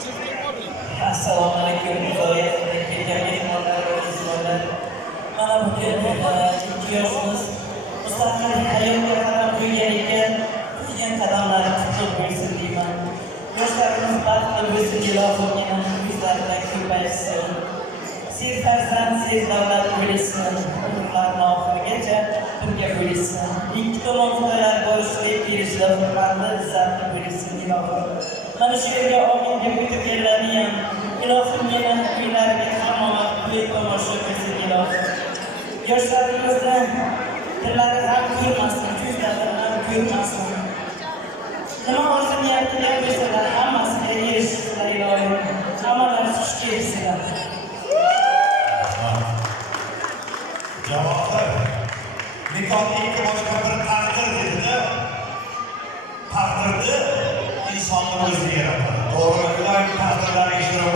Assalomu alaykum. Kelgan mehmonlar va izvorlar. Mana bugun 2 yoshimiz mustaqil hayotga qadam qo'ygan ekan, qo'ygan qadamlari qutlug' bo'lsin deyman. Yoshlarimiz baxtli bo'lsin, ilohim yana yuzlaridan ko'paysin. Siz farzand, siz davlat bo'lsin, umrlarni oxirigacha birga bo'lsin. Ikki tomon xudolar boshchilik berishda hurmatli, izzatli bo'lsin ilohim. Mana shu yerga omin deb o'tirganlarni ham ilohim yana uylariga hamma to'y tomosha qilsin ilohim. Yoshlarimizni tillari ham ko'rmasin, ko'zlari ham ko'rmasin. Nima orzu niyatilar bo'lsalar hammasiga erishsinlar ilohim. Hammalari xushga erishsinlar. Javoblar nikohlikka boshqa bir taqdir dedi-da, taqdirni insonni o'ziga yaratadi. To'g'ri, ular taqdirlari ijro